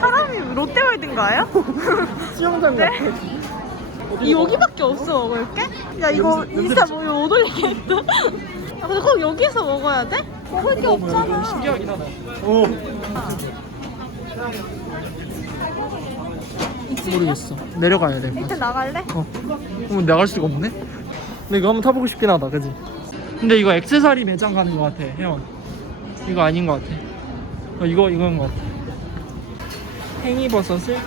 사람이 롯데월드인가요? 수영장 네. 같아. 이 여기밖에 없어 먹을 게? 야 이거 냄새- 인스타 냄새 뭐못 올리겠다. 아 근데 꼭 여기서 먹어야 돼? 먹을 게 없잖아. 신기하긴 하다. 오. 모르겠어. 내려가야 돼. 밑에 나갈래? 어. 그럼 나갈 수가 없네? 근데 이거 한번 타보고 싶긴 하다, 그지? 근데 이거 액세서리 매장 가는 것 같아, 혜원. 이거 아닌 것 같아. 어, 이거, 이건 것 같아. 팽이버섯을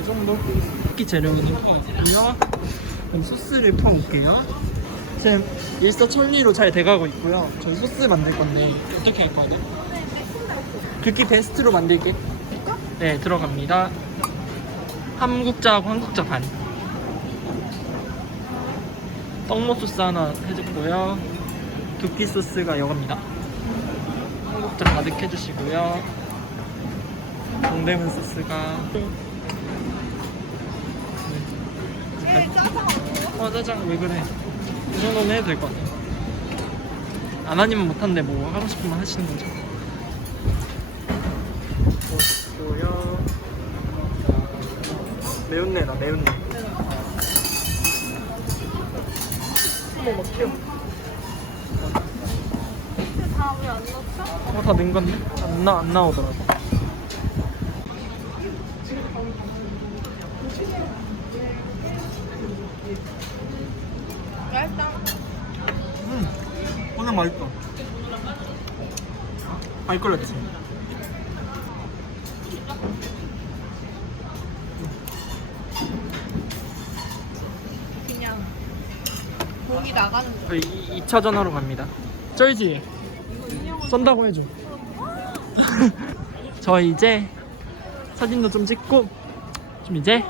이 정도 기 재료는 있고요. 그럼 소스를 퍼볼게요. 지금 일사천리로 잘 돼가고 있고요. 저희 소스 만들 건데 어떻게 할 거야? 긁기 베스트로 만들게. 네, 들어갑니다. 한국자하고 한국자 반. 떡모 소스 하나 해줬고요. 두끼 소스가 이겁니다. 한국자 가득 해주시고요. 동대문 소스가. 네. 어, 짜장 왜 그래? 이 정도는 해도 될 것 같아. 안 하니면 못한데 뭐 하고 싶으면 하시는 거죠. 고요 매운내 나 매운내. 한번 먹게 요. 다왜안 넣었어? 어, 다된 건데? 안, 나, 안 나오더라고. 맛있다. 음, 오늘 맛있다. 알 걸렸지? 그냥 목이 나가는 거. 저희 2차전 하러 갑니다. 쩔지? 쏜다고 해줘. 저 이제 사진도 좀 찍고 좀 이제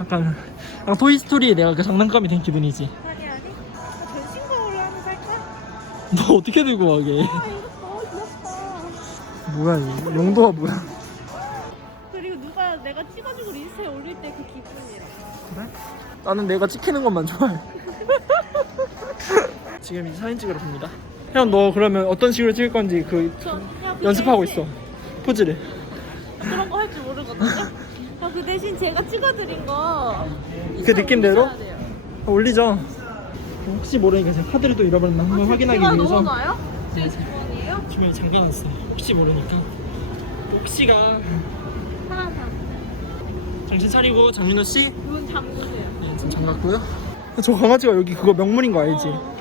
약간, 약간 토이스토리에 내가 그 장난감이 된 기분이지. 아니 아니. 나 전신 거울로 하나 살까? 너 어떻게 들고 가게? 아 이거 너무 귀엽다. 뭐야 이 용도가 뭐야? 그리고 누가 내가 찍어주고 인스타에 올릴 때 그 기분이야. 그래? 나는 내가 찍히는 것만 좋아해. 지금 이제 사진 찍으러 갑니다. 형너 그러면 어떤 식으로 찍을 건지 그 저 그냥 그 연습하고 대신 있어. 포즈를. 그런 거 할 줄 모르거든요. 아, 그 대신 제가 찍어드린 거. 그 느낌대로? 돼요. 올리죠. 혹시 모르니까 제가 카드를 또 잃어버렸나 한번 아, 확인하기 제가 위해서 넣어놔요? 제 주머니에요? 주머니 잠가놨어. 혹시 모르니까. 혹시가 하나 다. 정신 차리고 장민호 씨. 문 잠그세요. 네, 지금 잠갔고요. 저 강아지가 여기 그거 명물인 거 알지? 어.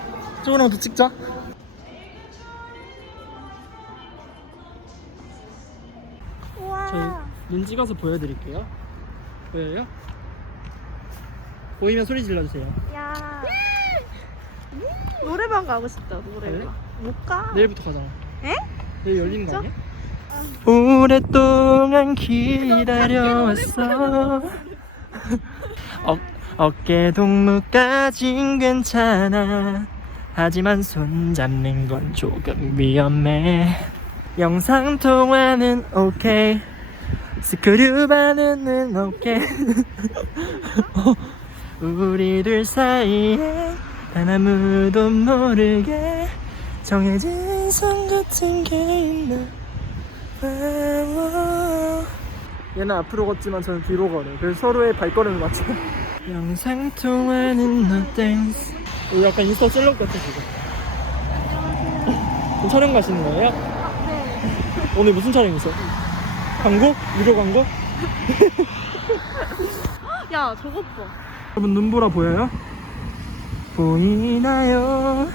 조금만 더 찍자. 저희 눈 찍어서 보여드릴게요. 보여요? 보이면 소리 질러주세요. 야. 노래방 가고 싶다? 노래방. 못 가. 내일부터 가잖아. 에? 내일 열리는 거? 아니야? 오랫동안 기다려왔어. 어, 어깨 동무까진 괜찮아. 하지만 손 잡는 건 조금 위험해. 영상 통화는 오케이. 스크류 바느는 오케이. 어, 우리들 사이에 단 아무도 모르게 정해진 선 같은 게 있나 봐요. 얘는 앞으로 걷지만 저는 뒤로 걸어요. 그래서 서로의 발걸음을 맞춰. 영상 통화는 no thanks. 이거 약간 인스타 셀럽 같아 지금. 지금 촬영 가시는 거예요? 네. 오늘 무슨 촬영이세요? 광고? 유료 광고? 야, 저것 봐. 여러분 눈보라 보여요? 보이나요?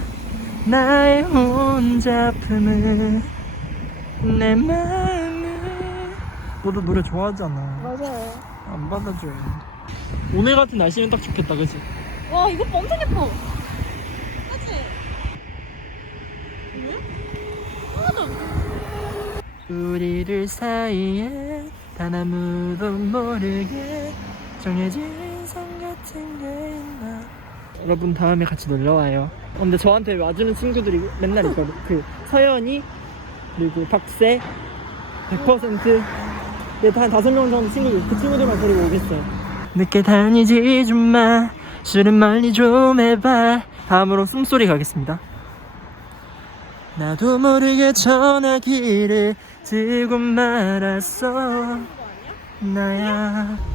나의 혼자품을 내 마음을 너도 노래 좋아하잖아 맞아요. 안 받아줘 오늘 같은 날씨면 딱 좋겠다 그치? 와, 이거 봐, 엄청 예뻐. 그치? 왜? 하나도 우리들 사이에 단 아무도 모르게 정해진 선 같은 게 있나. 여러분 다음에 같이 놀러와요. 어, 근데 저한테 와주는 친구들이 맨날 있거든 그 서연이 그리고 박세 100% 근데 한 다섯 명 정도 친구들 그 친구들만 데리고 오겠어요. 늦게 다니지 좀마. 술은 멀리 좀 해봐. 다음으로 숨소리 가겠습니다 나도 모르게 전화기를 들고 말았어? 나야